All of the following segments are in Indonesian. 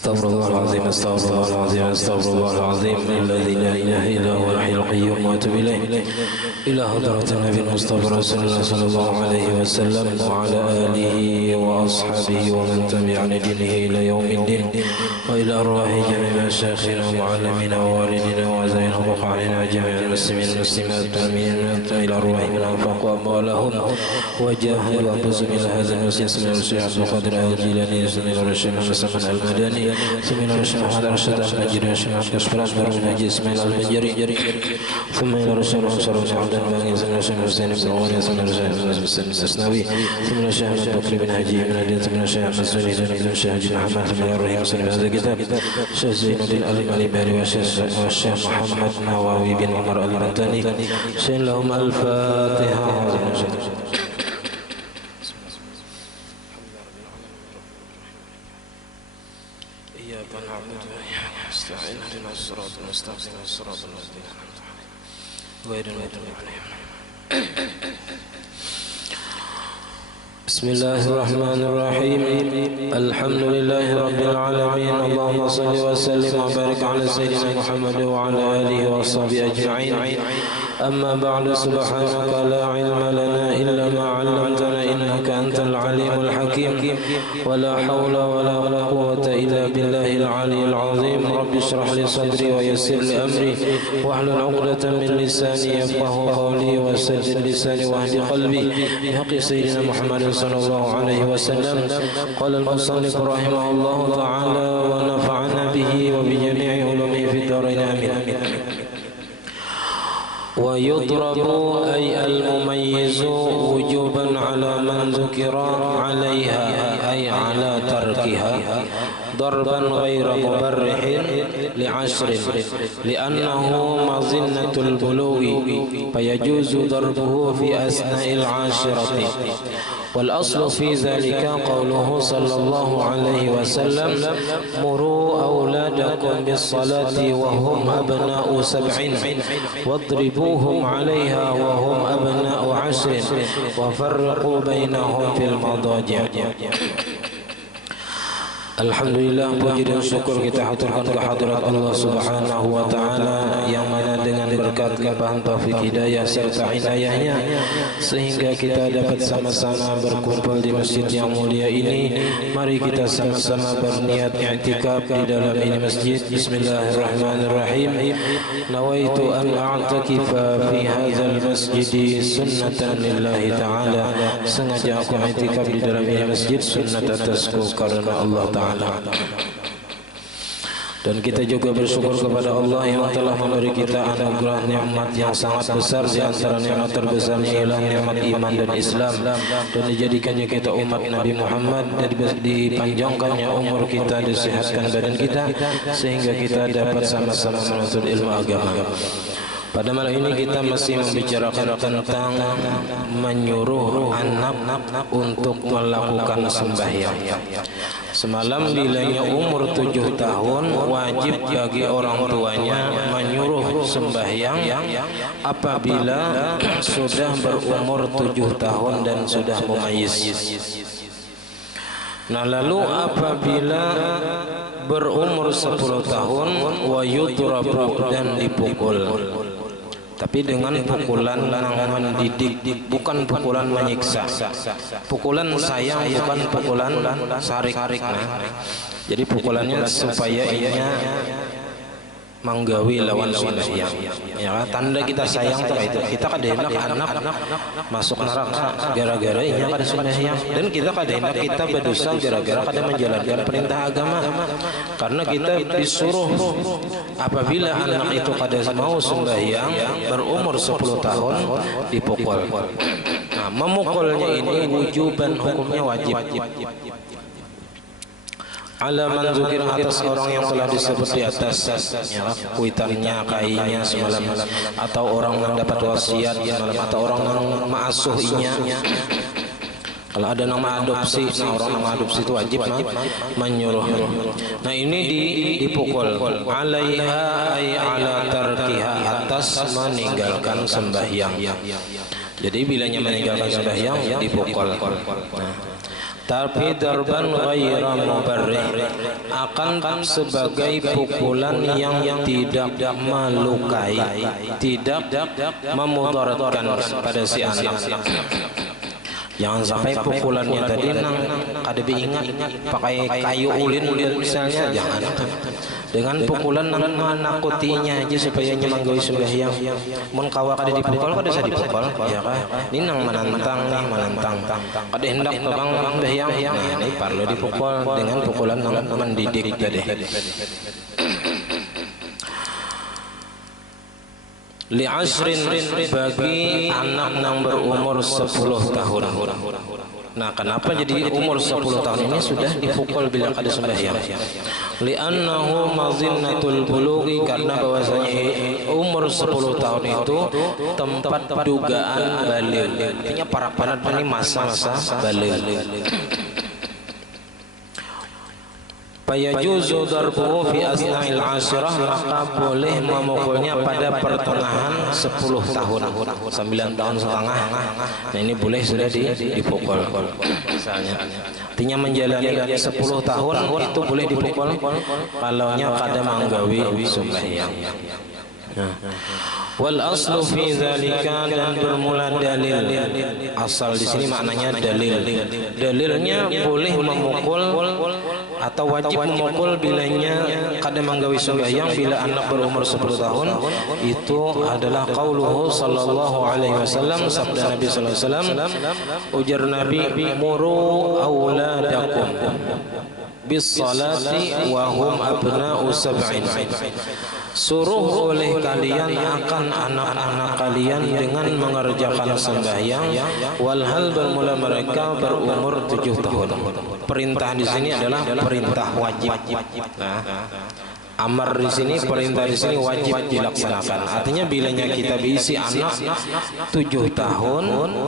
استغفر الله العظيم استغفر الله العظيم استغفر الله العظيم الذي لا اله الا هو الحي القيوم واتوب اليه الى حضرة النبي المصطفى رسول الله صلى الله عليه وسلم وعلى اله واصحابه ومن تبع دينه الى يوم الدين والى ارواح جميع مشايخنا ومعلمينا ووالدينا وزين وقعنا جميع المسلمين والمسلمات امين الى ارواح من انفقوا اموالهم وجاهدوا انفسهم الى هذا المسجد سمع الشيخ عبد القادر الجيلاني سمع الشيخ محمد المدني سمع الشيخ محمد رشاد النجري الشيخ كشفراء بن نجي اسماعيل البنجري ثم الى الشيخ منصور بن عبد المنعم سمع الشيخ حسين بن غالي سمع الشيخ السناوي سمع الشيخ بكر بن حجي بن عدي سمع الشيخ مسعود بن الشيخ محمد بن الرحيم سمع هذا الكتاب الشيخ زين الدين الباري والشيخ محمد نواوي بن عمر البنتاني شين لهم الفاتحه. إياك نعبد وإياك نستعين اهدنا الصراط المستقيم صراط الذين أنعمت عليهم غير المغضوب عليهم. بسم الله الرحمن الرحيم الحمد لله رب العالمين اللهم صل وسلم وبارك على سيدنا محمد وعلى آله وصحبه أجمعين. أما بعد سبحانك لا علم لنا إلا ما علمتنا إنك أنت العليم الحكيم ولا حول ولا قوة إلا بالله العلي العظيم. رب اشرح لي صدري ويسر لي أمري واحلل عقدة من لساني يفقه قولي وسدد لساني واهد قلبي بحق سيدنا محمد صلى الله عليه وسلم. قال المصنف رحمه الله تعالى ونفعنا به وبجميع علومه في الدارين آمين. ويضرب أي المميز وجوبا على من ذكر عليها أي على تركها ضربا غير مبرح لعشر لأنه مظنة البلوغ فيجوز ضربه في أثناء العاشرة. والأصل في ذلك قوله صلى الله عليه وسلم مروا أولادكم بالصلاة وهم أبناء 7 واضربوهم عليها وهم أبناء 10 وفرقوا بينهم في المضاجع. Alhamdulillah, puji dan syukur kita haturkan kehadirat Allah Subhanahu wa taala yang mana dengan berkat limpahan taufik hidayah serta inayahnya sehingga kita dapat sama-sama berkumpul di masjid yang mulia ini. Mari kita sama-sama berniat i'tikaf di dalam ini masjid. Bismillahirrahmanirrahim. Nawaitu an a'takifa fi hadzal masjid sunnatan lillahi ta'ala. Sengaja aku i'tikaf di dalam ini masjid sunnat atasku karena Allah Ta'ala. Dan kita juga bersyukur kepada Allah yang telah memberi kita anugerah nikmat yang sangat besar. Di antara nikmat terbesarnya ialah nikmat iman dan Islam, dan dijadikannya kita umat Nabi Muhammad, dan dipanjangkannya umur kita, disehatkan badan kita sehingga kita dapat sama-sama menuntut ilmu agama. Pada malam ini kita masih membicarakan tentang menyuruh anak untuk melakukan sembahyang. Semalam bilanya umur 7 tahun wajib bagi orang tuanya menyuruh sembahyang apabila sudah berumur 7 tahun dan sudah mumayyiz. Nah, lalu apabila berumur 10 tahun wa yudrabu dan dipukul, tapi dengan pukulan yang mendidik, bukan pukulan menyiksa. Pukulan sayang, bukan pukulan sarik. Jadi pukulannya supaya ia menggawi lawan sembahyang. Ya, tanda kita sayang tuh itu. Kita kadang-kadang anak masuk neraka gara-gara inya kada sembahyang, dan kita kadang-kadang kita berdosa gara-gara kada menjalankan perintah agama. Karena kita disuruh apabila anak itu kada mau sembahyang berumur 10 tahun dipukul. Nah, memukulnya ini wujuban, hukumnya wajib. Ala man dzukir, atas orang yang telah disebut di atas, ya, kuitannya, kainya semalam, atau orang yang dapat wasiat semalam, atau orang yang ma'asuhinya. Kalau ada nama adopsi, nah orang nama adopsi itu wajib menyuruh. Nah, ini dipukul. Alaiha ay ala tarkiha, atas meninggalkan sembahyang. Jadi bilanya meninggalkan sembahyang dipukul. Nah, tapi darban ghaira mubarrih, akan sebagai pukulan yang tidak melukai, tidak memudaratkan pada si anak. Jangan sampai pukulannya tadi nang kada diingat pakai kayu ulin misalnya, jangan. Dengan pukulan nang menakutinya aja supaya nya manggawi sembahyang. Mun kawa kada dipukul kada bisa dipukul, ya kan? Ini nang menantang. Kada hendak pegang sembahyang. Nah, ini perlu dipukul dengan pukulan nang mendidik tadi. Li asrin, bagi anak yang berumur 10 tahun. Nah, kenapa jadi umur 10 tahun ini sudah dipukul bila kada sembahyang? Li annahu mazinnatul bulughi, karena bahwasanya umur 10 tahun itu tempat dugaan baligh. Artinya para penat ini masa-masa baligh. Fayajuzu darbuhu fi asna'il ashirah, maka boleh memukulnya pada pertengahan 10 tahun, 9 tahun setengah. Nah, ini boleh sudah dipukul misalnya. Artinya menjalani 10 tahun itu boleh dipukul kalau nya kada manggawi sembahyang. Wal aslu fi dzalika, dan bermula dalil. Asal di sini maknanya dalil. Dalilnya boleh memukul atau wajib memukul bilanya kada manggawi sembahyang bila anak berumur 10 tahun. Itu adalah qauluhu sallallahu alaihi wasallam, sabda Nabi sallallahu alaihi wasallam, ujar Nabi, muru auladakum bis salati wa hum abna'u sab'in. Suruh oleh kalian akan anak-anak kalian dengan mengerjakan sembahyang, walhal bermula mereka berumur 7 tahun. Perintah di sini adalah perintah wajib. Nah, amar di sini, perintah di sini wajib dilaksanakan. Artinya bilanya kita berisi anak 7 tahun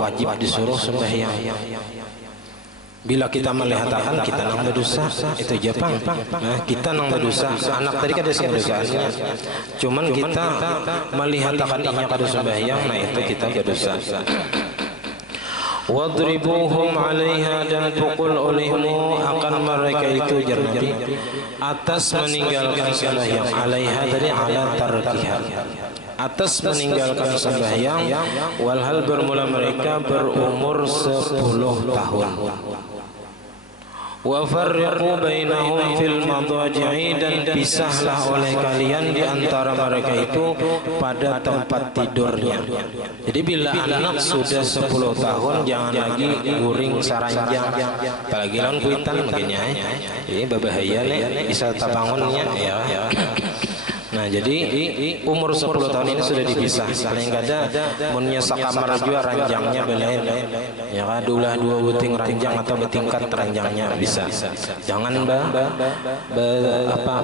wajib disuruh sembahyang. Bila kita melihatkan kita nang berdosa, itu Jepang. Nah, kita nang berdosa. Anak tadi kada sing dosanya. Cuman kita melihatkan inya kada sembahyang, nah itu kita berdosa. Wadribuhum 'alaiha, dan pukul olehmu akan mereka itu, jar Nabi, atas meninggalkan sembahyang. 'Alaiha tadi ala tarkiha, atas meninggalkan sembahyang, walhal bermula mereka berumur 10 tahun. Wa farriqu bainahum fil madaji'i, dan pisahlah oleh kalian di antara mereka itu pada tempat tidurnya. Jadi bila anak sudah 10 tahun jangan lagi guring saranjang, apalagi lawan kuitan mungkinnya. Ini berbahaya nih, bisa tabangunnya ya. Nah, jadi umur 10 tahun ini sudah dipisah. Paling kada munnya sakamar juga ranjangnya belain. Ya kan, dulah 2 buting ranjang atau betingkat ranjangnya bisa. Jangan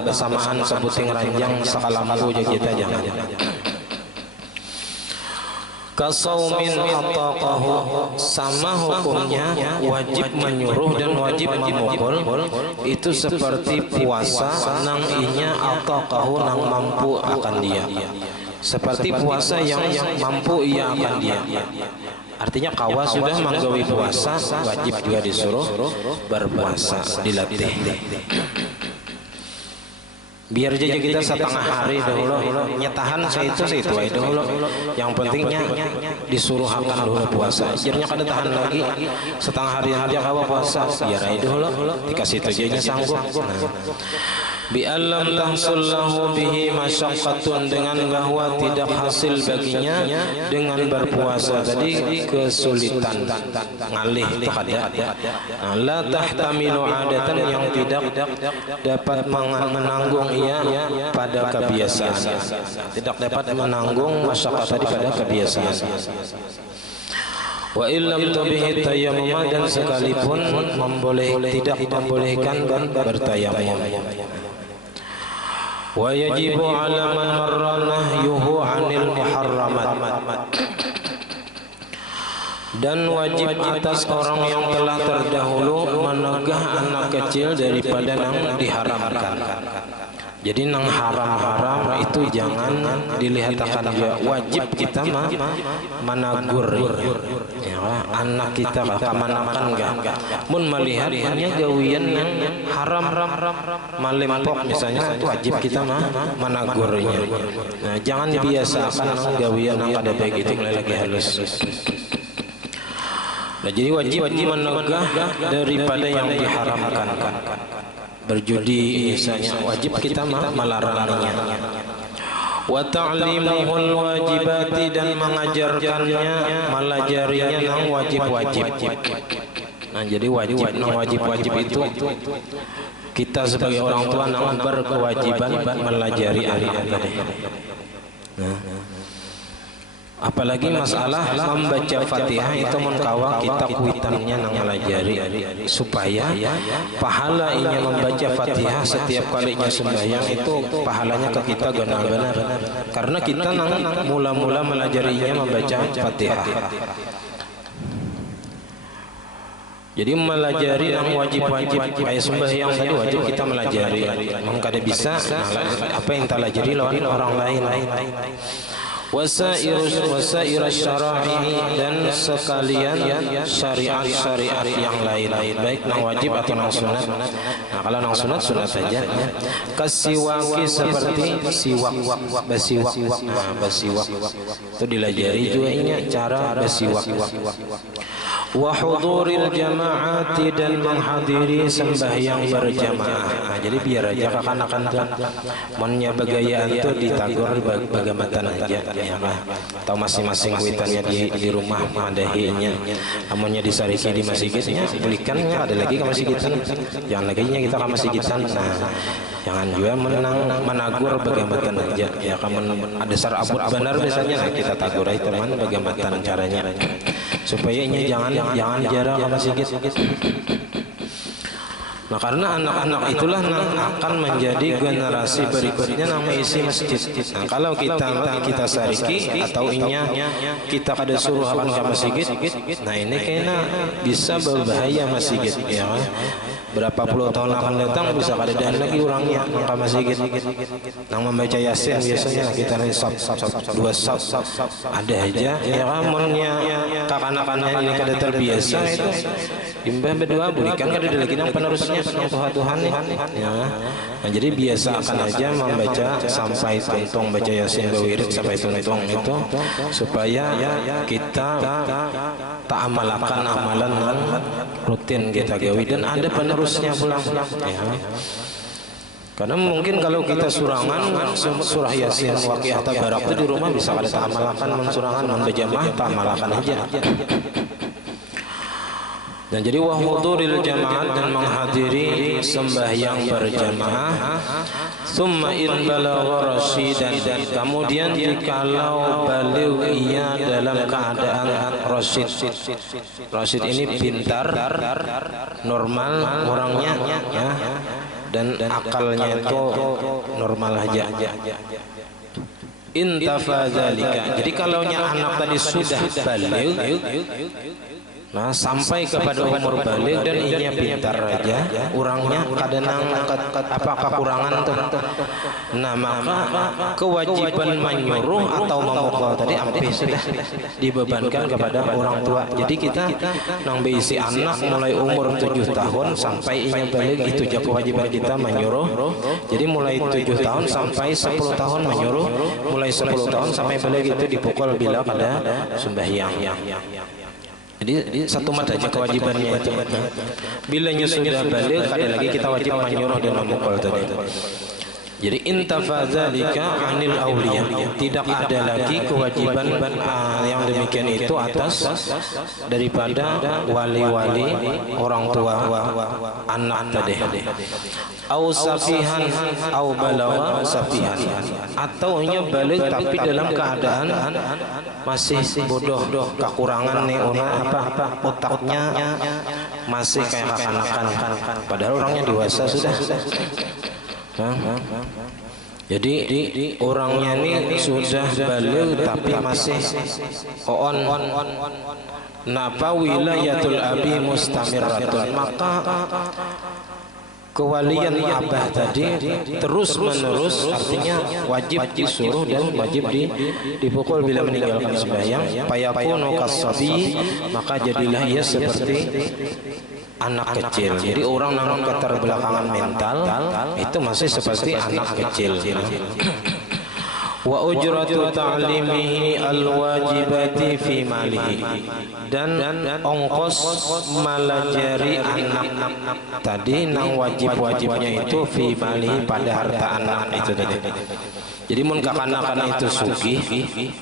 bersamaan sebuting ranjang sakalampu aja kita, jangan. Kasaumin ataqahu, sama hukumnya wajib menyuruh dan wajib memukul. Itu seperti puasa nang inya ataqahu, nang mampu akan dia. Seperti puasa yang mampu ia akan dia. Artinya kawa sudah manggawi puasa, wajib juga disuruh berpuasa, dilatih. Biar aja kita setengah hari dahulu nyetahan itu dahulu. Yang pentingnya disuruh akan dulu puasa. Akhirnya kada tahan lagi setengah hari aja kawa puasa. Biar aja dahulu dikasih itu aja sanggup. Bi alam tahsul lahu bihi masyaqqatun, dengan bahwa tidak hasil baginya dengan berpuasa tadi kesulitan, ngalih itu kada. La tahtamilu adatan, yang tidak dapat menanggung ia pada kebiasaan, tidak dapat menanggung masyaqqat tadi pada kebiasaan. Wa illam tubihi tayammum, dan sekalipun tidak membolehkan bertayamum. Wa yajibu 'ala man marra nahyuhu 'anil muharramat, dan wajib atas orang yang telah terdahulu menegah anak kecil daripada yang diharamkan. Jadi nang haram-haram itu jangan dilihat akan dia, wajib kita managur ya, anak kita kamanakan enggak. Mun melihat hanya gawian yang haram malempok misalnya, itu wajib kita managurnya. Nah, jangan biasakan gawian yang kada baik itu lagi halus. Nah, jadi wajib menegah daripada yang diharamkan. Berjudi misalnya wajib kita melarangnya. Wa ta'limuhul wajibati, dan mengajarkannya, melajarinya yang wajib-wajib. Nah, jadi wajib yang wajib-wajib itu kita sebagai orang tua nang berkewajiban melajari anak-anak. Nah, apalagi masalah membaca Fatihah itu mengkawa kita kuitannya nang melajari, supaya pahala inya membaca Fatihah setiap kalinya sembahyang itu pahalanya ke kita benar-benar, karena kita nang mula-mula melajarinya membaca Fatihah. Jadi melajari yang wajib-wajib kayak sembahyang tadi wajib kita melajari. Memang kada bisa apa yang kita pelajari lawan orang lain. Wasair syara'i, dan sekalian syariat yang lain, baik yang wajib atau yang sunat. Nah, kalau yang sunat saja. Kasiwaki, seperti siwak, basiwak. Nah, basiwak itu dilajari juga cara basiwak. Wa huduril jamaati, dan menghadiri sembahyang berjamaah. Nah, jadi biar aja kakanakan tuh monnya begayaan tuh ditagur bagamatan aja ya kan. Atau masing-masing kuitannya di rumah madahinya, amunnya disariki di masjidnya belikannya ada lagi ke masjidan, jangan laginya kita ke masjidan. Nah, jangan juga menagur bagamatan aja ya kan. Ada sarabut benar biasanya, nah, kita tagurai teman bagamatan caranya supaya ini jangan jarang ke masjid. Nah, karena anak-anak itulah yang akan menjadi generasi berikutnya yang mengisi masjid. Nah, kalau kita sariki atau inya kita kada suruh akan ke masjid, nah ini kayaknya bisa berbahaya masjid ya. Berapa puluh tahun akan datang bisa kada ada lagi orangnya ke masjid. Nang membaca Yasin biasanya kita sab 2 sab ada aja ya amunnya kanak-kanaknya ini kada terbiasa itu imbah berdua berikan kada ada lagi nang penerusnya Tuhan nih ya. Nah, jadi biasa akan aja membaca sampai tuntung, baca Yasin berwirid sampai tuntung itu supaya kita tak amalkan amalan yang rutin kita gawi dan ada penerusnya pulang ya. Karena mungkin kalau kita surangan surah Yasin, Waqiah, Tabarak itu di rumah bisa ada tak amalkan mensurangan, membejamah tak amalkan aja. Dan jadi wahuduril jamaat, dan menghadiri sembahyang berjamaah. Summa in balagha rasyidan, dan kemudian jikalau balighh ia dalam keadaan rasyid. Rasyid ini pintar, normal orangnya ya, dan akalnya itu normal aja. Intafa dzalika. Jadi kalaunya anak tadi sudah baligh, nah sampai kepada umur balik dan inya pintar aja, orangnya kadang apa kekurangan tuh. Nah, maka kewajiban menyuruh atau memukul tadi hampir sudah dibebankan kepada orang tua. Jadi kita nang beisi anak mulai umur 7 tahun sampai inya balik itu aja kewajiban kita menyuruh. Jadi mulai 7 tahun sampai 10 tahun menyuruh, mulai 10 tahun sampai balik itu dipukul bila pada sembahyang. Jadi satu mata aja kewajibannya itu. Bilanya sudah balik, ada lagi kita wajib menyuruh dan memukul tadi. Jadi intafa dzalika anil auliya, tidak ada lagi kewajiban yang demikian itu atas daripada wali-wali orang tua anak tadi. Au safihan au balagha safihan, atau nya balik tapi dalam keadaan masih bodoh, kekurangan nih apa otaknya masih kayak kekanakan, padahal orangnya dewasa sudah. Jadi orangnya ini sudah balik tapi masih on. Napa wilayatul abi mustamirratun, maka kewalian abah tadi terus menerus, artinya wajib disuruh dan wajib dipukul bila meninggalkan sembahyang. Fayakunu kasabi, maka jadilah ia seperti anak kecil. Jadi orang namun keterbelakangan mental itu masih seperti anak kecil. Wa ujratu ta'limihi alwajibati fi malihi, dan ongkos melajari anak tadi nang wajib-wajibnya itu fi malihi, pada harta anak itu tadi. Jadi mun kakanak-kanak itu sugih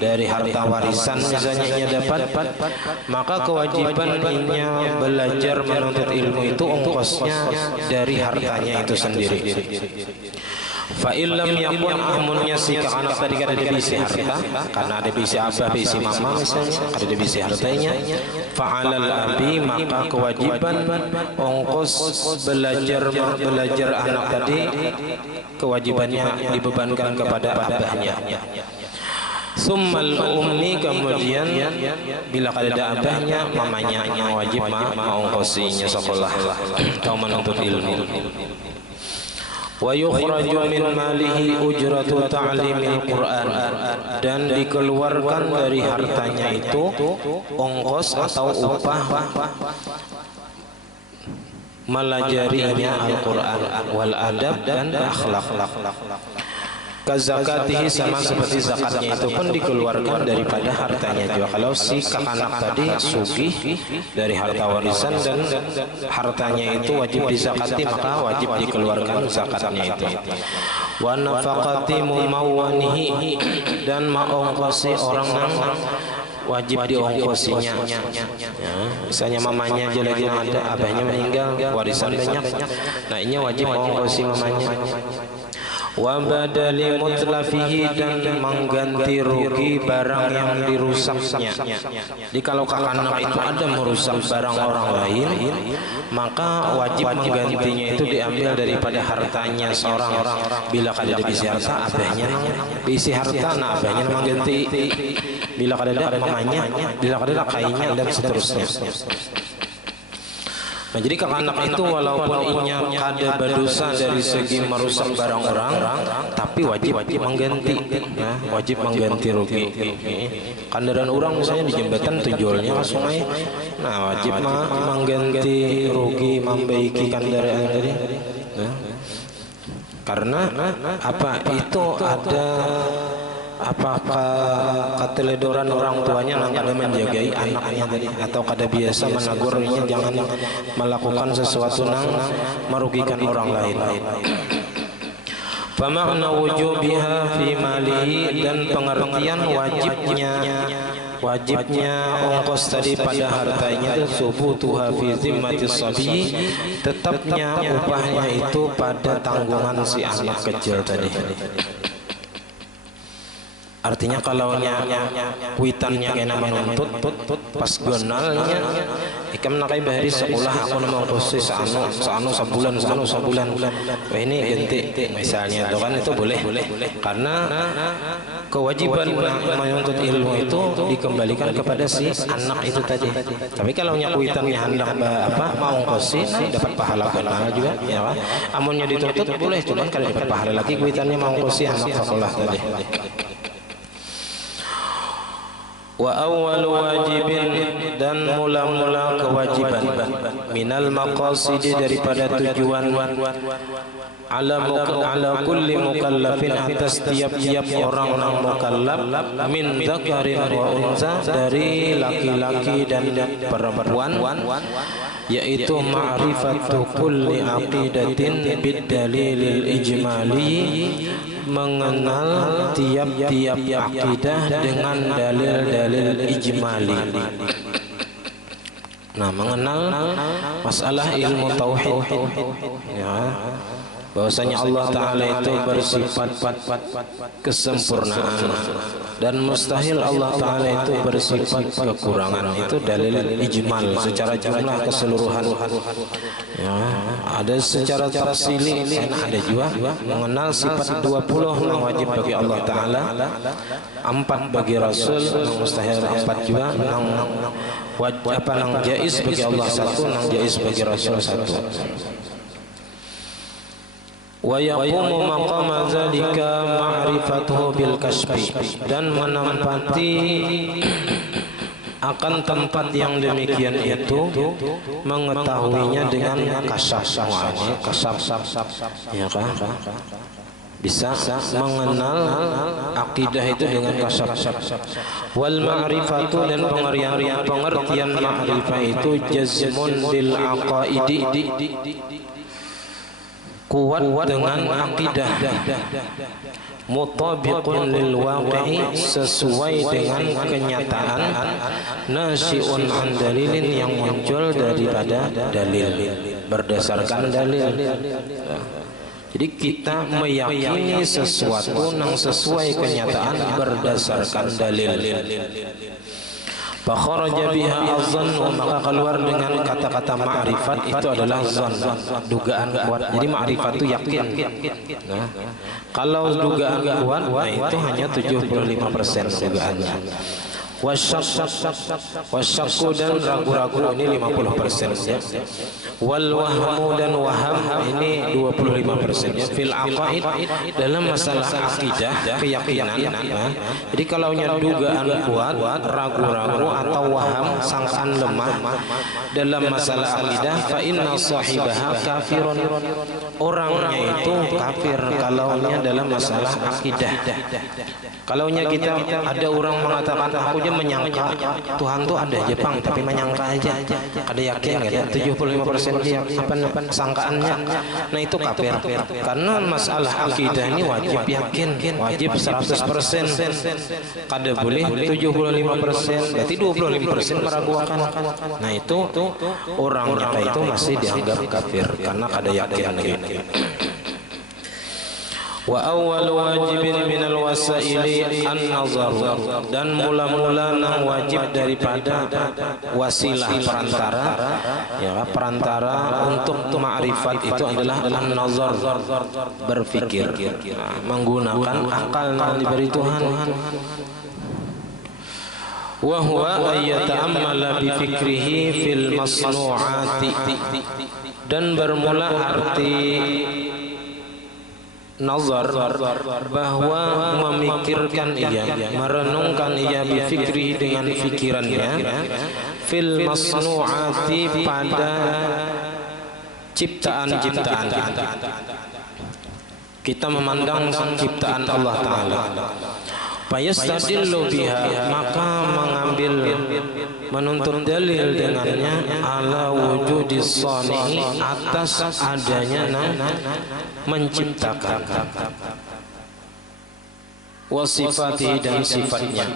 dari harta warisan misalnya ia dapat, maka kewajiban inya belajar menuntut ilmu itu ongkosnya dari hartanya itu sendiri. Fa illam yakun, amunnya si anak tadi kada ada bisi harta, karena ada bisi abah, bisi mama misalnya, kada ada bisi hartanya, fa'alal abi, maka kewajiban ongkos belajar anak tadi kewajibannya dibebankan kepada abahnya. Summal ummi, kemudian bila kada ada abahnya, mamanya yang wajib mengongkosinya sekolah atau menuntut ilmu. Wa yukhraju min malihi ujratu ta'limil Qur'an, dan dikeluarkan dari hartanya itu ongkos atau upah melajarinya Al-Qur'an wal adab dan akhlak. Kazakatihi, sama seperti zakatnya itu pun dikeluarkan daripada hartanya juga. Kalau si kakanak tadi sugih dari harta warisan dan hartanya itu wajib dizakati, maka wajib dikeluarkan zakatnya itu. Wa nafaqati mumawwanihi, dan maongkosi orang yang wajib diongkosinya. Ya, misalnya mamanya aja lagi ada, abahnya meninggal, warisan banyak, nah ini wajib mengongkosi mamanya. Wa badali mutlafihi, dan mengganti rugi barang yang dirusaknya. Jadi kalau kakanak itu ada merusak barang orang lain, maka wajib menggantinya itu diambil daripada hartanya seorang. Bila kada ada bisi harta, abahnya bisi harta, nah abahnya mengganti. Bila kada ada mamanya, bila kada ada kainya, dan seterusnya. Nah, jadi kakanak itu walaupun inya kada berdosa dari segi merusak barang orang, tapi wajib mengganti. Nah, wajib mengganti rugi. Kendaraan orang misalnya di jembatan tujuannya ke sungai, nah wajib mengganti rugi, membaiki kendaraan tadi. Nah, karena apa itu ada apakah keteledoran orang tuanya yang kada menjagai anaknya tadi, atau kada biasa menegurnya jangan melakukan sesuatu yang merugikan orang lain. Famakna wujubiha fi malihi, dan pengertian wajibnya ongkos tadi pada hartanya itu subutuha fi zimmatis sabi, tetapnya upahnya itu pada tanggungan si anak kecil tadi. Artinya kalau kuitannya kena menuntut pas gonalnya ikam nakai bahari sekolah aku nama posisi seanu sebulan. Wah ini ganti misalnya itu kan, itu boleh karena kewajiban menuntut ilmu itu dikembalikan kepada si anak itu tadi. Tapi kalau kuitannya hendak mau ongkosi dapat pahala gonal juga ya. Amunnya dituntut boleh, cuman kalau dapat pahala lagi kuitannya mau ongkosi anak sekolah tadi. Wa awwalu wajibin, dan mula-mula kewajiban minal maqasidi, daripada tujuan ala kulli mukallafin, atas tiap-tiap orang mukallaf, min dzakarin wa unsa, dari laki-laki dan perempuan, yaitu ma'rifatu kulli aqidatin bid-dalilil ijmali, mengenal tiap-tiap akidah dengan dalil-dalil ijmali. Nah, mengenal masalah ilmu tauhid, ya, bahwasanya Allah Ta'ala itu bersifat kesempurnaan dan mustahil Allah Ta'ala itu bersifat kekurangan. Itu dalil ijmal secara jumlah keseluruhan. Ya, ada secara tafsili, ada juga mengenal sifat 20 yang wajib bagi Allah Ta'ala, 4 bagi Rasul, yang mustahil 4 juga, yang wajib yang jais bagi Allah 1, yang jais bagi Rasul 1. wa yaqumu maqama zalika ma'rifatuhu bil kasbi, dan menempati akan tempat yang demikian itu mengetahuinya dengan kasab, ya kan? Bisa mengenal akidah itu dengan kasab. Wal ma'rifatu, dan pengertian ma'rifah itu jazmun bil aqaidi, kuat dengan akidah, mutabiqun lil waqi'i, sesuai dengan kenyataan, nasi'un an dalilin, yang muncul daripada dalil, berdasarkan dalil. Jadi kita meyakini sesuatu yang sesuai kenyataan berdasarkan dalil. Fakharaja biha az-zann, maka keluar dengan kata-kata ma'rifat itu adalah zan, dugaan kuat. Jadi ma'rifat itu yakin. Nah, kalau dugaan kuat, nah itu hanya 75% dugaannya. Wasyakku, dan ragu-ragu ini 50% ya. Wal wahmu, dan waham ini 25% ya. Fil aqaid, dalam masalah akidah, keyakinan. Nah, jadi kalau dugaan kuat, ragu-ragu atau waham, sangkaan lemah dalam masalah akidah, fa inna sahibaha kafirun, orangnya itu kafir kalaunya dalam masalah akidah. Kalaunya kita ada orang mengatakan aku aja menyangka Tuhan tuh ada Jepang, tapi menyangka aja, ada yakin ya 75% dia apa sangkaannya, nah itu kafir. Karena masalah akidah ini wajib yakin, wajib 100%. Kada boleh 75%, berarti 25% meragukan. Nah itu orang mereka itu masih dianggap kafir karena kada yakin gitu. Wa awwal wajibin minal wasaili an-nazar, dan mula-mula nang wajib daripada wasilah, perantara, ya perantara untuk ma'rifat itu adalah an-nazar, berfikir, menggunakan akal yang diberi Tuhan. Wa huwa ayyata'ammala bi fikrihi fil masnu'ati, dan bermula arti nazar bahwa memikirkan ia, merenungkan ia, bifikri dengan fikirannya, fil masnu'ati, pada ciptaan-ciptaan kita memandang ciptaan Allah Ta'ala. Fayastadillu biha, maka menuntut dalil dengannya, ala wujudis sani, atas adanya menciptakan, wasifati, dan sifatnya.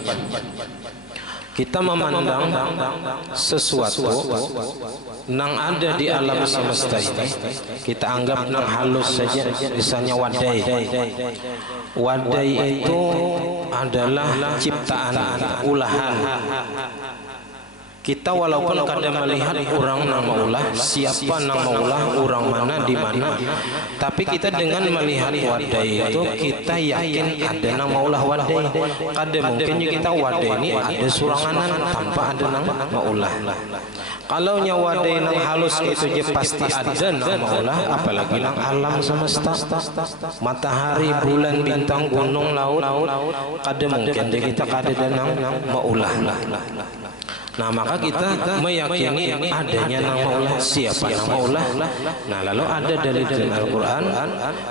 Kita memandang sesuatu nang ada di alam semesta ini, kita anggap nang halus saja, misalnya wadai. Wadai itu adalah ciptaan, ulahan. Kita walaupun kadang melihat orang nang maulah, siapa nang maulah, orang mana di mana, tapi kita dengan melihat wadai itu kita yakin ada nang maulah wadai. Kadang mungkin kita wadai ini ada suranganan tanpa ada nang maulah. Kalau nyawadai nang halus itu je pasti ada nang maulah, apalagi nang alam semesta, matahari, bulan, bintang, gunung, laut, kadang mungkin kita kada nang maulah. Nah maka kita meyakini adanya nang maulah, siapa nang maulah. Nah lalu ada dalil dalam Al-Quran,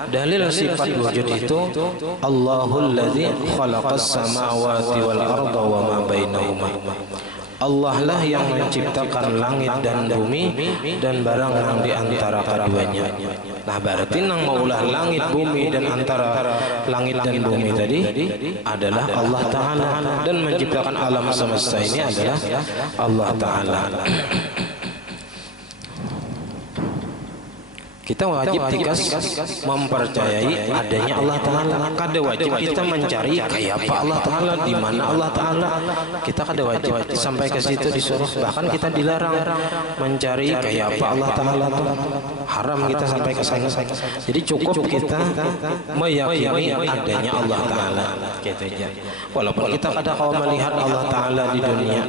dalil sifat wujud itu, Allahul ladzi khalaqas samawati wal arda wa ma bainahuma. Allah lah yang menciptakan langit dan bumi dan barang yang di antara keduanya. Nah berarti nang maulah langit, bumi, dan antara langit dan bumi tadi adalah Allah Ta'ala, dan menciptakan alam semesta ini adalah Allah Ta'ala. Kita wajib mempercayai adanya Allah Ta'ala. Kada wajib kita mencari kayak apa Allah Ta'ala, di mana Allah Ta'ala. Kita kada wajib sampai ke situ disuruh. Bahkan kita dilarang mencari kayak apa Allah Ta'ala. Haram kita sampai ke sana. Jadi cukup kita meyakini adanya Allah Ta'ala. Walaupun kita kada kau melihat Allah Ta'ala di dunia.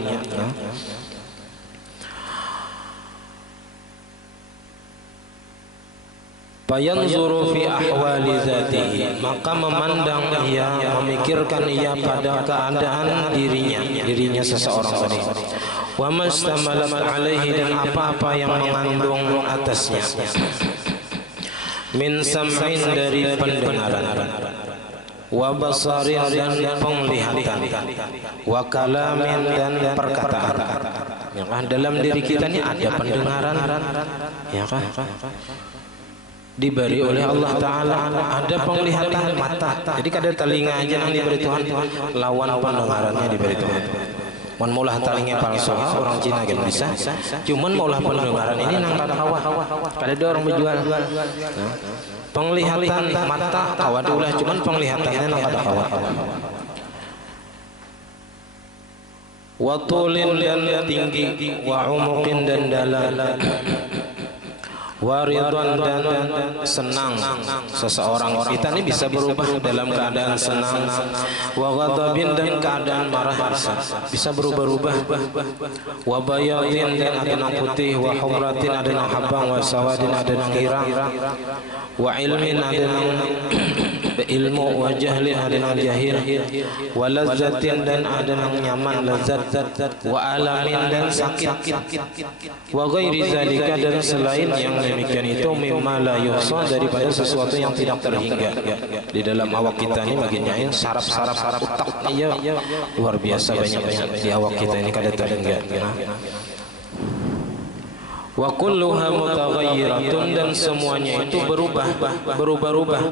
fayanzuru fi ahwali dzatihi, maka memandang ia, memikirkan ia pada keadaan dirinya seseorang tadi. Wa mastamalat alaihi, dan apa-apa yang mengandung atasnya, min sam'in, dari pendengaran, wa basarin, dan penglihatan, wa kalamin, dan perkataan. Ya kan, dalam diri kita ini ada pendengaran, ya kan, diberi oleh Allah Ta'ala, ada penglihatan mata. Jadi kada telinga aja yang diberi Tuhan, lawan pendengarannya diberi Tuhan. Mun maulah telinga palsu, orang Cina kan bisa. Cuman maulah pendengaran ini nang kada hawa. Kada ada orang menjual. Penglihatan mata kawan ulah, cuman penglihatannya nang kada hawa. Wa tulin, dan tinggi, wa umuqin, dan dalam, waridwan, dan senang seseorang. Kita ini bisa berubah dalam keadaan senang, wa ghadabin, dan keadaan marah bisa berubah-ubah, wa bayadin, dan ada yang putih, wa humratin, ada yang habang, wa sawadin, ada yang hirang, wa ilmin, ada yang ilmu, wa jahlin, ada yang jahil, wa lazzatin, dan ada yang nyaman lazat, wa alamin, dan sakit, wa ghairi zalika, dan selain yang demikian itu, mimma la yuhsa, daripada sesuatu yang tidak terhingga. Di dalam awak kita ini bagiannya saraf-saraf otak luar biasa banyak di awak kita ini kada terhingga. Wa kulluha mutaghayyiratun, dan semuanya itu berubah-ubah,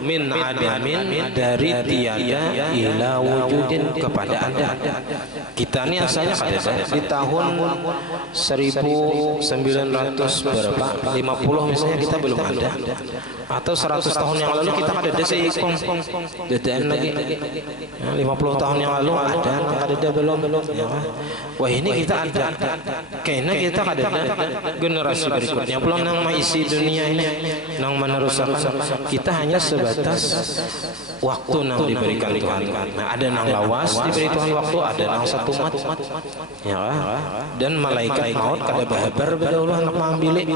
min adamin, dari tiada, ila wujudin, kepada ada. Kita ini asalnya kada di tahun 1900 berapa, 50 misalnya, kita belum ada, atau 100 tahun yang lalu kita kada ada seikong DTN lagi, 50 tahun yang lalu ada, kada belum. Wah, ini kita ada, kayaknya kita kada ada. Generasi berikutnya belum nang mengisi dunia ini, nang meneruskan. Kita hanya sebatas waktu nang diberikan Tuhan. Nah, ada nang lawas diberi Tuhan waktu, ada nang satu mat, ya, dan malaikat maut kada bahabar badaullah nak mengambil.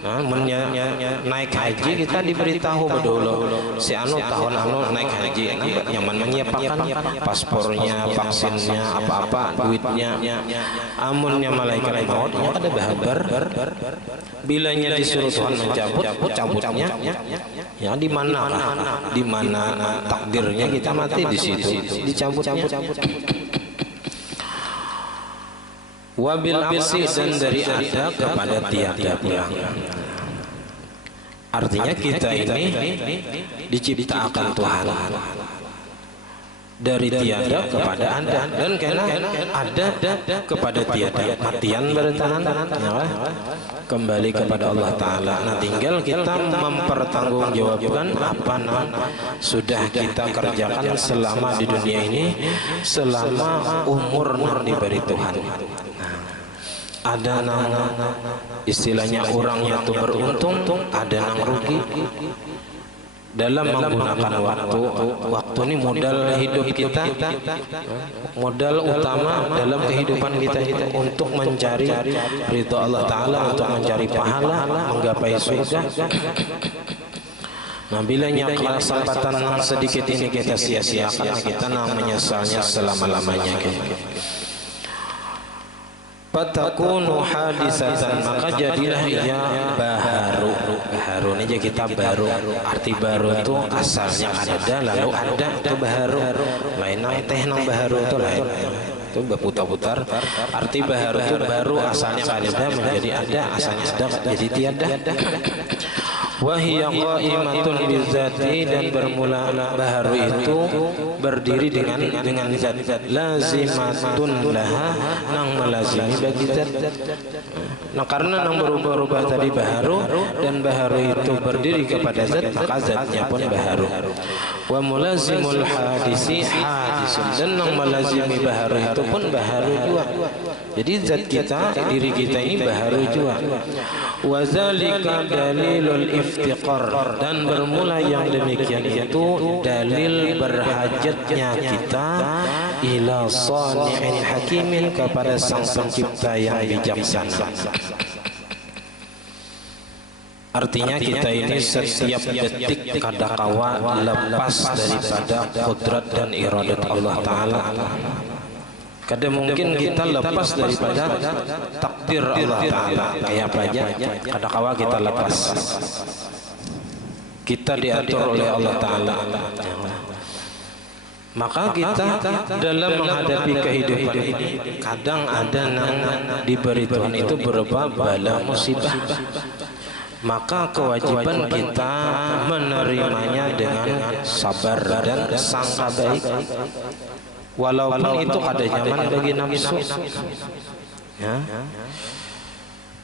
Naik haji kita diberitahu berdulu si anu tahun anu naik haji, nyaman menyiapkan paspornya, vaksinnya, apa-apa, duitnya. Amunnya malaikat mautnya ada bahabar, bilanya disuruh Tuhan cabutnya, ya di mana takdirnya kita mati di situ, dicabut. Wabil aksi, dan dari ada kepada tiada pulang. Artinya kita ini diciptakan Tuhan dari tiada kepada ada, dan karena ada kepada tiada, matian bertahan, kembali kepada Allah Ta'ala. Nah, tinggal kita mempertanggungjawabkan apa yang sudah kita kerjakan selama di dunia ini, selama umur diberi Tuhan. Ada nang istilahnya orang itu beruntung, ada nang rugi dalam menggunakan waktu ini modal hidup kita, modal utama dalam kehidupan kita untuk mencari ridha Allah Ta'ala, untuk mencari pahala, menggapai surga. Nah, bilanya kesempatan sedikit ini kita sia-siakan, kita menyesalnya selama-lamanya. Fatakunu hadisatan, maka jadilah ia baharu. Baharu ini kita baru. Arti baru itu asalnya ada, lalu ada itu baharu. Lain teh nang baharu itu lain. Itu berputar-putar. Arti baharu itu baru, asalnya ada menjadi ada, asalnya ada jadi tiada. Wahiyya qa'imatun bizati, dan bermula baharu itu berdiri dengan zat, lazimatun laha, nang melazimi bagi zat. Nah, karena nang berubah-ubah tadi baharu, dan baharu itu berdiri kepada zat, maka zatnya pun baharu. Wa mulazimul hadisi hadisun, dan nang melazimi baharu itu pun baharu juga. Jadi zat kita, diri kita ini baharu juga. Wa zalika dalilul iftiqar, dan bermula yang demikian itu dalil berhajatnya kita ila sani'in hakimin, kepada sang pencipta yang bijaksana. Artinya kita ini setiap detik kadakawa lepas daripada kodrat dan iradat Allah Ta'ala. Kadang mungkin kita lepas daripada takdir Allah Ta'ala. Kayak apa aja, kadakawa kita lepas. Kita diatur oleh Allah Ta'ala. Maka kita dalam menghadapi kehidupan ini kadang ada yang diberi Tuhan itu berupa bala musibah. Maka kewajiban kita menerimanya dengan sabar dan sangka baik, walaupun itu kada nyaman bagi nafsu, ya.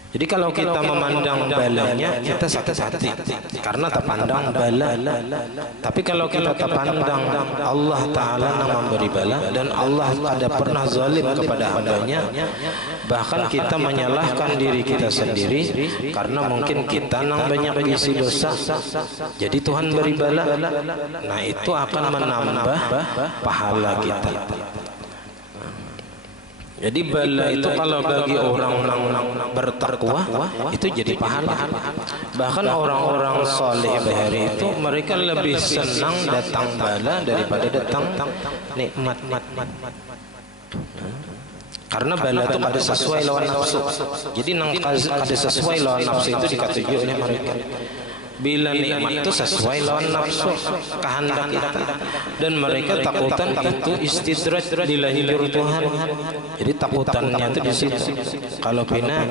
Jadi kalau kita memandang balanya, kita sakit hati karena terpandang bala. Tapi kalau kita terpandang Allah Ta'ala yang memberi bala, dan Allah ada pernah zalim kepada hambanya, bahkan kita menyalahkan diri kita sendiri karena mungkin kita nang banyak isi dosa, jadi Tuhan beri bala. Nah, itu akan menambah pahala kita. Jadi bala itu kalau bagi orang bertakwa itu jadi pahala. Bahkan orang-orang soleh bahari itu mereka lebih senang datang bala daripada datang nikmat. Karena bala itu kada sesuai lawan nafsu. Jadi nang kada sesuai lawan nafsu itu dikatuju oleh mereka. Bila nikmat itu sesuai lawan nafsu kehendak kita, dan mereka takutan itu istidraj dilahir Tuhan. Jadi takutannya itu di situ. Kalau bina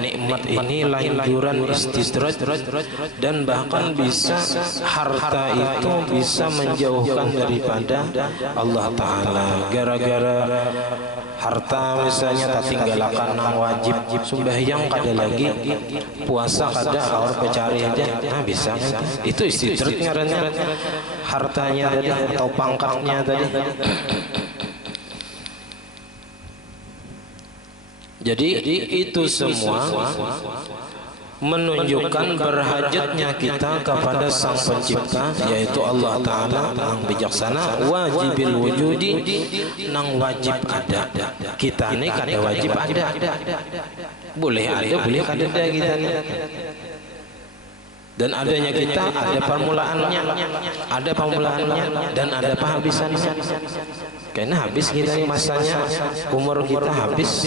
nikmat ini lanjuran istidraj, dan bahkan bisa harta itu bisa menjauhkan daripada Allah Ta'ala. Gara-gara harta misalnya tak tinggalkan yang wajib, sembahyang kada lagi, puasa kada, awal pencari aja, nah bisa kan? Itu istidraj ngarannya, hartanya tadi atau pangkatnya tadi. Jadi itu semua menunjukkan berhajatnya kita kepada Sang Pencipta, yaitu Allah Ta'ala yang bijaksana, wajibil wujudi, nang wajib ada. Kita ini kada wajib ada, boleh ada, boleh kada ada kita ini. Dan adanya kita ada permulaannya, dan ada penghabisannya. Karena habis kita ini masanya, umur kita habis.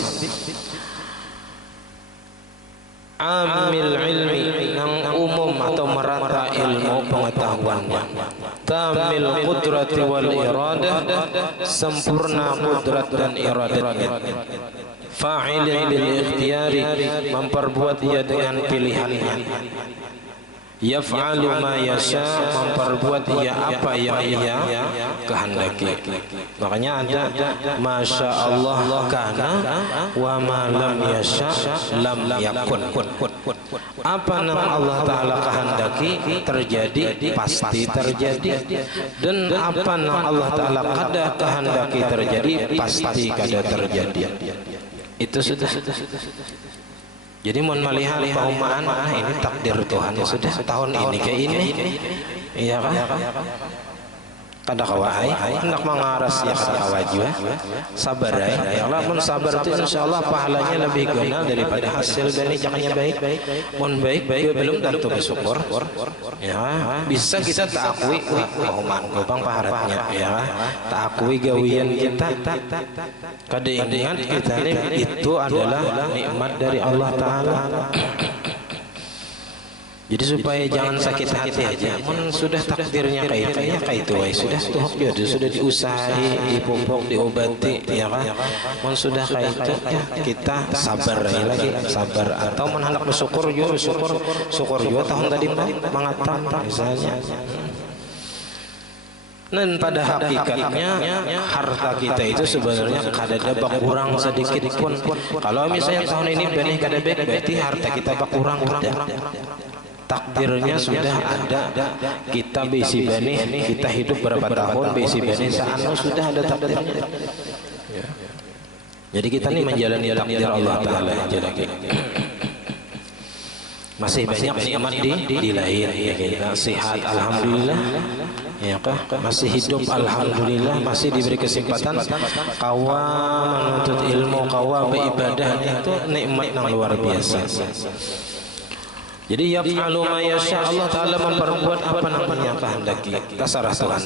Amil ilmi, yang umum atau merata ilmu pengetahuannya. Tamil qudrati wal iradah, sempurna qudrat dan iradatnya. Fa'ilin bil ikhtiyari, memperbuat ia dengan pilihannya. Yaf'alu ma yasha, memperbuat ia apa yang ia kehendaki. Makanya ada masya Allah kana wa ma lam yasha lam yakun. Apa yang Allah Ta'ala kehendaki terjadi, pasti terjadi. Dan apa yang Allah Ta'ala kada kehendaki terjadi, pasti kada terjadi. Itu sudah. Jadi mohon melihat paumaan, ini takdir Tuhan ya sudah, tahun ini kayak ini, iya kan? Kada kawai, hendak mengaras ya kada kawai juga, sabar ya. Allah pun sabar itu insyaallah pahalanya lebih guna daripada hasil dari jangannya baik. Mohon baik belum tentu bersyukur. Ya, bisa kita tak akui paumaan gobang paharatnya, ya. Tak akui gawian kita. Kada ingat kita ini itu adalah nikmat dari Allah Ta'ala. Jadi supaya jangan sakit hati aja, sudah takdirnya kayak itu, ya kayak itu, sudah sudah diusahi, dipupuk, diobati, ya kan? Sudah kayak itu, ya kita sabar lagi, sabar. Atau hendak bersyukur juga, syukur juga tahun tadi mengatam misalnya. Dan pada hakikatnya harta kita itu sebenarnya kada ada kurang sedikit pun. Kalau misalnya tahun ini benih kada baik, berarti harta kita kurang kada. Takdirnya sudah ada, kita bisi benih, kita hidup berapa tahun bisi benih saanu sudah ada takdirnya. Jadi kita ini menjalani takdir Allah Ta'ala. Masih banyak nikmat di lahir, ya kita sehat alhamdulillah, ya kah? Masih hidup alhamdulillah, masih diberi kesempatan kawa menuntut ilmu, kawa beribadah, itu nikmat yang luar biasa. Jadi yaf'alu ma yasha, Allah Ta'ala memperbuat apa namanya kehendaki. Terserah Tuhan.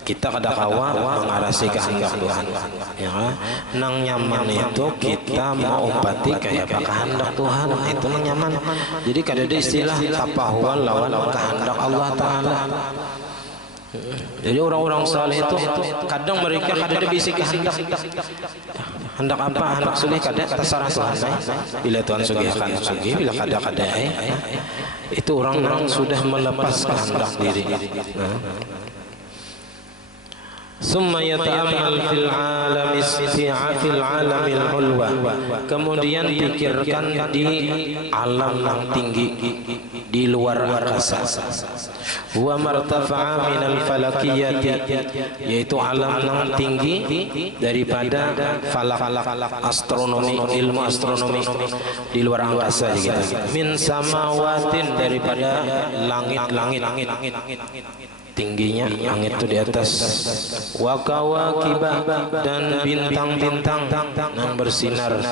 Kita kadang-kala mengarasi kehendak Tuhan. Ya, nang nyaman itu kita mau umpati kayak kehendak Tuhan, itu nang nyaman. Jadi kada ada istilah tapahuan lawan kehendak Allah Ta'ala. Jadi orang-orang saleh itu kadang mereka kada bisi kehendak. Hendak apa, hendak sugih kada terserah Tuhan. Bila Tuhan sugihkan sugih, bila kada itu orang-orang sudah melepas kehendak diri. Summa yata'ammal fil alamil ulwa, kemudian pikirkan di alam yang tinggi, di luar angkasa. Wa martafa'a minal falakiyati, yaitu alam yang tinggi daripada falak astronomi, ilmu astronomi di luar angkasa gitu. Min samawatin, daripada langit tingginya langit itu di atas, wa kawakibah, dan bintang-bintang yang bersinar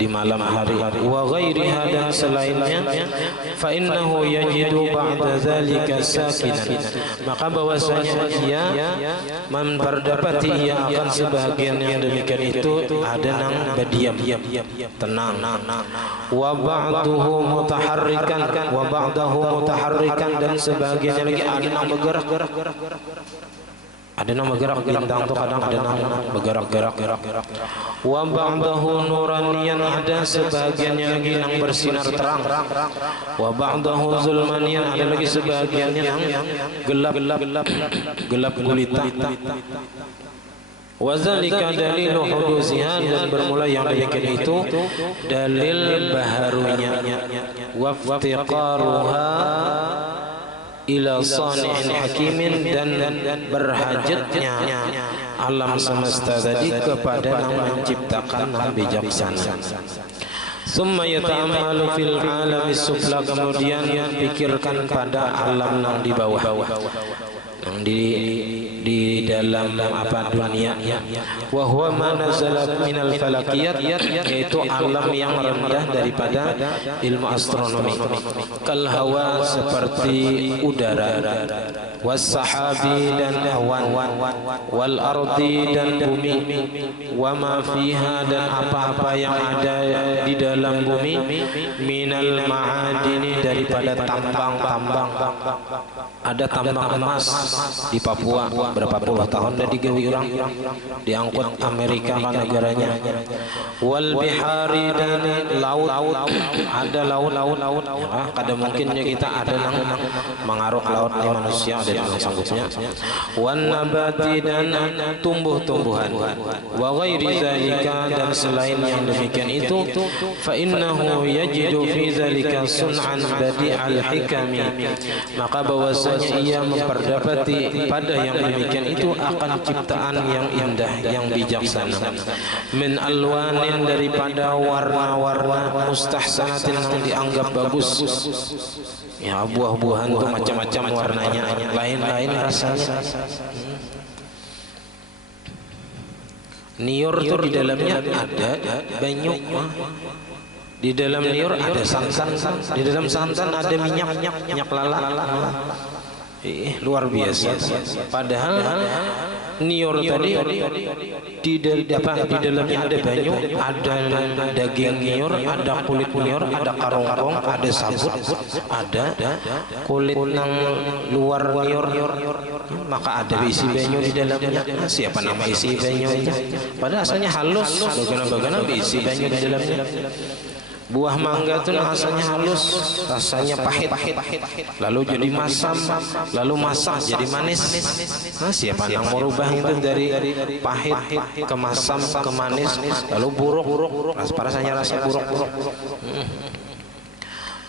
di malam hari, wa ghairiha, dan selainnya. Fa innahu yajidu ba'da zalika sakinan, maka bahwasanya ia mendapati ia akan sebahagian yang demikian itu ada nang berdiam tenang, wa ba'dahu mutaharrikan, dan sebahagiannya lagi ada nang bergerak. Ada nama gerak bintang tuh kadang ada nama bergerak. Wa ba'dahu nuraniyan, ada sebahagiannya lagi yang bersinar terang. Wa ba'dahu zulmaniyan, ada lagi sebahagiannya yang gelap gulita. Wa zalika dalilu hudusiha, dan bermula yang demikian itu dalil baharunya. Wa iftiqaruha ila sani'in hakimin, dan berhajatnya alam semesta tadi kepada yang menciptakan yang bijaksana. Summa yata'amalu fil alami sufla, kemudian pikirkan pada alam yang di bawah, yang di dalam apa dunia. Wa huwa ma nazala minal falakiyat, yaitu alam yang rendah daripada ilmu astronomi. Kal hawa, seperti udara, was sahabi, dan awan, wal ardi, dan bumi, wa ma fiha, dan apa-apa yang ada di dalam bumi, minal ma'adini, daripada tambang-tambang. Ada tambang emas di Papua berapa puluh tahun dah digawi orang, diangkut Amerika ke negaranya. Wal bihari, dan laut, ada laut. Kada mungkinnya kita ada nang mengaruk laut di manusia, ada yang sanggupnya. Wan nabati, dan tumbuh-tumbuhan. Wa ghairi zalika, dan selain yang demikian itu. Fa innahu yajidu fi zalika sun'an badi'al hikami, maka bahwasanya ia memperdapati pada yang demikian itu akan ciptaan yang indah, yang bijaksana. Min alwanin, daripada warna-warna, mustahsanatin, yang dianggap bagus. Ya, buah-buahan tuh macam-macam warnanya, lain-lain rasanya. Niur tuh di dalamnya ada banyu. Di dalam niur ada santan, di dalam santan ada minyak lala. Luar biasa. Padahal niur tadi di dalamnya ada banyu, ada daging niur, ada kulit niur, ada karong, ada sabut, ada kulit nang luar niur, maka ada isi banyu di dalamnya. Siapa nama isi banyunya? Padahal asalnya halus, bagaimana isi banyu di dalamnya. Buah mangga itu rasanya halus, rasanya pahit, lalu jadi masam, lalu masak jadi manis. Siapa yang mau rubah itu dari pahit ke masam ke manis, lalu buruk, rasanya rasa buruk.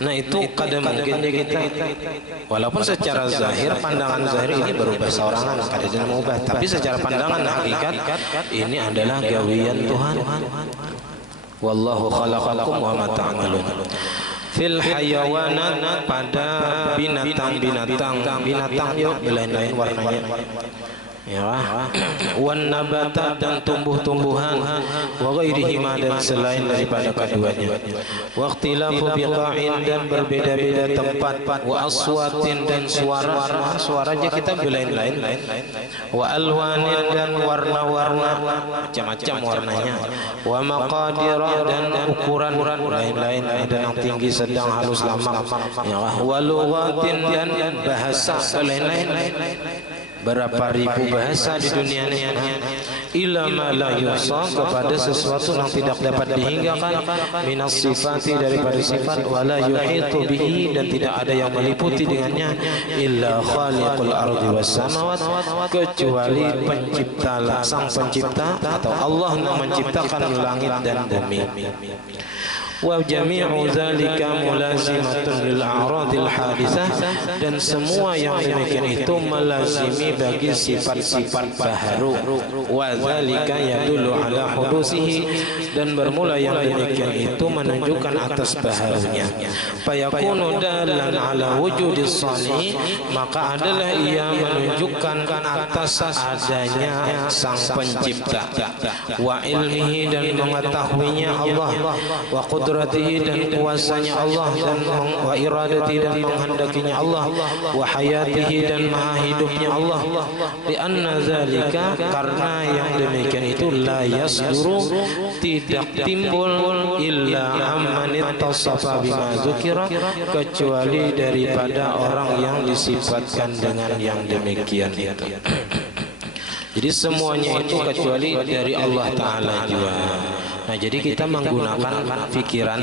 Nah itu kadang mungkin kita, walaupun secara zahir, pandangan zahir ini berubah seorangan, kadang tidak mengubah, tapi secara pandangan hakikat ini adalah gawian Tuhan. Wallahu khalaqakum wa ma ta'malun. Fil hayawanat, pada binatang yuk, lain-lain warnanya. ya, wan nabatat dan tumbuh-tumbuhan, wa ghairihima dan selain daripada keduanya, wa ikhtilafu biqa'in dan berbeda-beda tempat, wa aswatin dan suaranya kita berlain-lain, wa alwanin dan warna-warna macam-macam warnanya, wa maqadira dan ukuran lain-lain, ada yang tinggi, sedang, halus, lamang, ya, wa lughatin dan bahasa lain-lain, berapa ribu bahasa di dunia ini, ila ma la yusa, kepada sesuatu yang tidak dapat dihinggakan, minas sifati daripada sifat, wala yuhitu bihi dan tidak ada yang meliputi dengannya, illa khaliqul ardi was samawat, kecuali pencipta, sang pencipta atau Allah yang menciptakan langit dan bumi. Wa jami'u dzalika mulazimatun lil a'radil haditsah, dan semua yang demikian itu melazimi bagi sifat-sifat baharu. Wa dzalika yadullu ala hudusihi, dan bermula yang demikian itu menunjukkan atas baharunya. Fayakunu dalan ala wujudis sani, maka adalah ia menunjukkan atas adanya sang pencipta, wa ilmihi dan mengetahuinya Allah, wa qudratihi dan kuasanya Allah, dan wa iradatihi dan menghendakinya Allah, wa hayatihi dan maha hidupnya Allah. Di anna zalika, karena yang demikian itu la yasduru, tidak timbul illa amman ittasafa bima dzukira, kecuali daripada orang yang disifatkan dengan yang demikian itu. Jadi semuanya itu kecuali dari Allah Ta'ala juga. Nah, jadi kita menggunakan pikiran,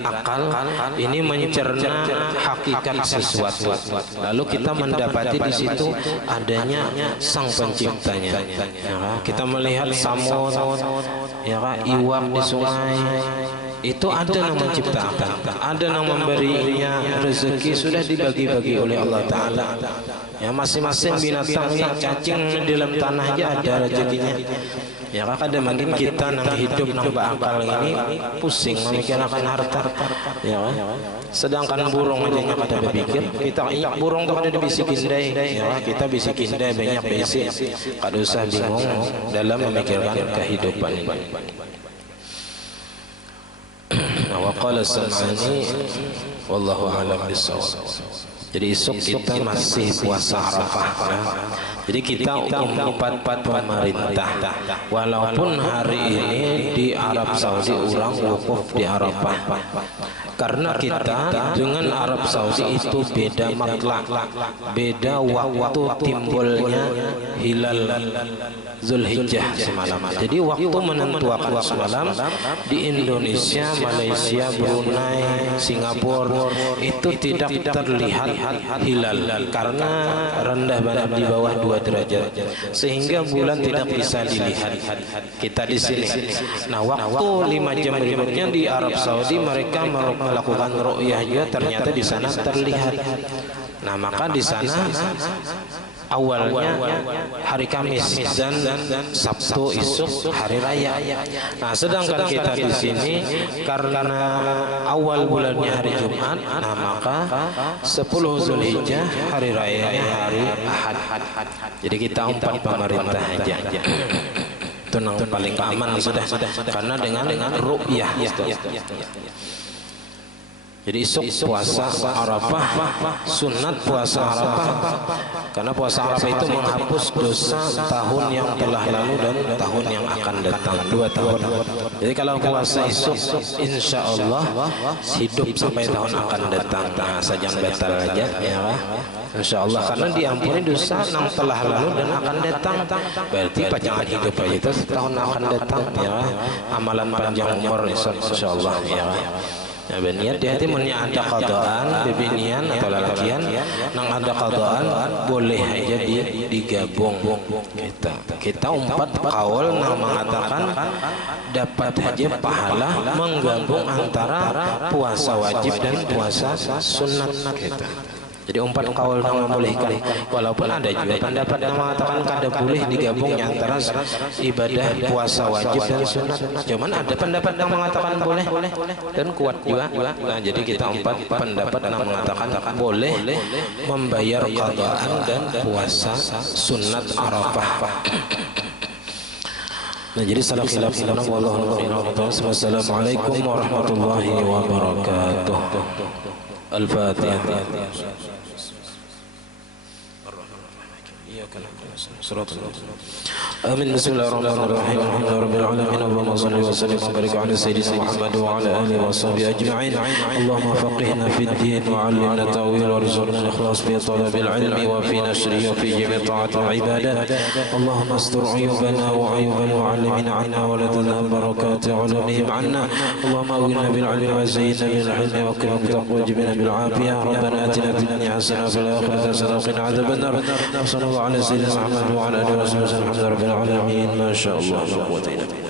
akal ini mencerna hakikat sesuatu. Lalu kita mendapati di situ adanya sang penciptanya. Ya, kita melihat samud, ya, iwak di sungai, itu ada yang menciptakan, ada yang memberinya rezeki, sudah dibagi-bagi oleh Allah Ta'ala. Ya, masing-masing binatang ini, cacing di dalam tanah aja ada rezekinya. Ya, kadang mungkin kita nang hidup nang berakal ini pusing memikirkan harta. Ya, sedangkan burung aja nya kada berpikir. Kita burung tuh kada dibisikin dai. Ya, kita bisikin dai banyak bisik. Kada usah bingung dalam memikirkan kehidupan ini. Nah, wa qala Sam'ani wallahu a'lam bissawab. Jadi esok kita masih puasa Arafah, ya. Jadi kita umpat pemerintah, walaupun hari ini di Arab Saudi orang wukuf di Arafah, karena kita dengan Arab Saudi itu beda matlak, beda waktu timbulnya hilal Zulhijjah semalam. Jadi waktu menentukan semalam di Indonesia, Malaysia, Brunei, Singapura itu tidak terlihat hilal karena rendah banget di bawah 2 derajat, sehingga bulan tidak bisa dilihat. Kita di sini. Nah, waktu 5 jam berikutnya di Arab Saudi mereka melakukan ru'yah juga, ternyata di sana terlihat. Nah, maka di sana awalnya hari Kamis dan Sabtu esok hari raya. Nah, sedangkan kita di sini karena awal bulannya hari Jumat, nah maka 10 Zulhijjah hari raya hari Ahad. Jadi kita umpat pemerintah aja. Itu yang paling aman sudah, karena dengan ru'yah itu. Jadi esok puasa Arafah, sunat puasa Arafah, karena puasa Arafah itu menghapus dosa tahun yang telah lalu dan tahun yang akan datang, 2 tahun. Jadi kalau puasa esok, insya Allah hidup sampai tahun akan datang. Nah, saja batal aja, ya, insya Allah, karena diampuni dosa yang telah lalu dan akan datang. Berarti panjangan hidup aja itu tahun akan datang, ya, amalan panjang umur insya Allah, ya. Ya, berniat di hati punya ada qadaan, bebinian atau lalakian, nang ada qadaan boleh aja digabung kita umpat kaul nang mengatakan dapat aja pahala menggabung antara puasa wajib dan puasa sunat kita. Jadi umpat kaul yang membolehkan, walaupun ada juga pendapat yang mengatakan kada boleh digabungnya antara ibadah puasa wajib dan sunat. Cuman ada pendapat yang mengatakan boleh dan kuat juga. Nah, jadi kita umpat pendapat yang mengatakan boleh membayar qadaan dan puasa sunat Arafah. Nah, jadi salah khilaf wallahu a'lam. Wassalamualaikum warahmatullahi wabarakatuh. Al-Fatihah. آمين. بسم الله الرحمن الرحيم. الحمد لله رب العالمين. اللهم صل وسلم وبارك على سيدنا محمد وعلى آله وصحبه أجمعين. اللهم فقهنا في الدين وعلمنا التأويل وارزقنا الإخلاص في طلب العلم وفي نشره وفي جميع طاعات العبادات. اللهم استر عيوبنا وعيوب المعلمين عنا ولا تذهب بركات علومهم عنا. اللهم أغننا بالعلم وزينا بالحلم وكرم تقوى جبنا بالعافية. ربنا آتنا في الدنيا حسنة وفي الآخرة حسنة وقنا عذاب النار. صلى الله على سيدنا محمد وعلى آله وصحبه وسلم. الحمد لله رب العالمين. ما شاء الله لا قوة إلا بالله.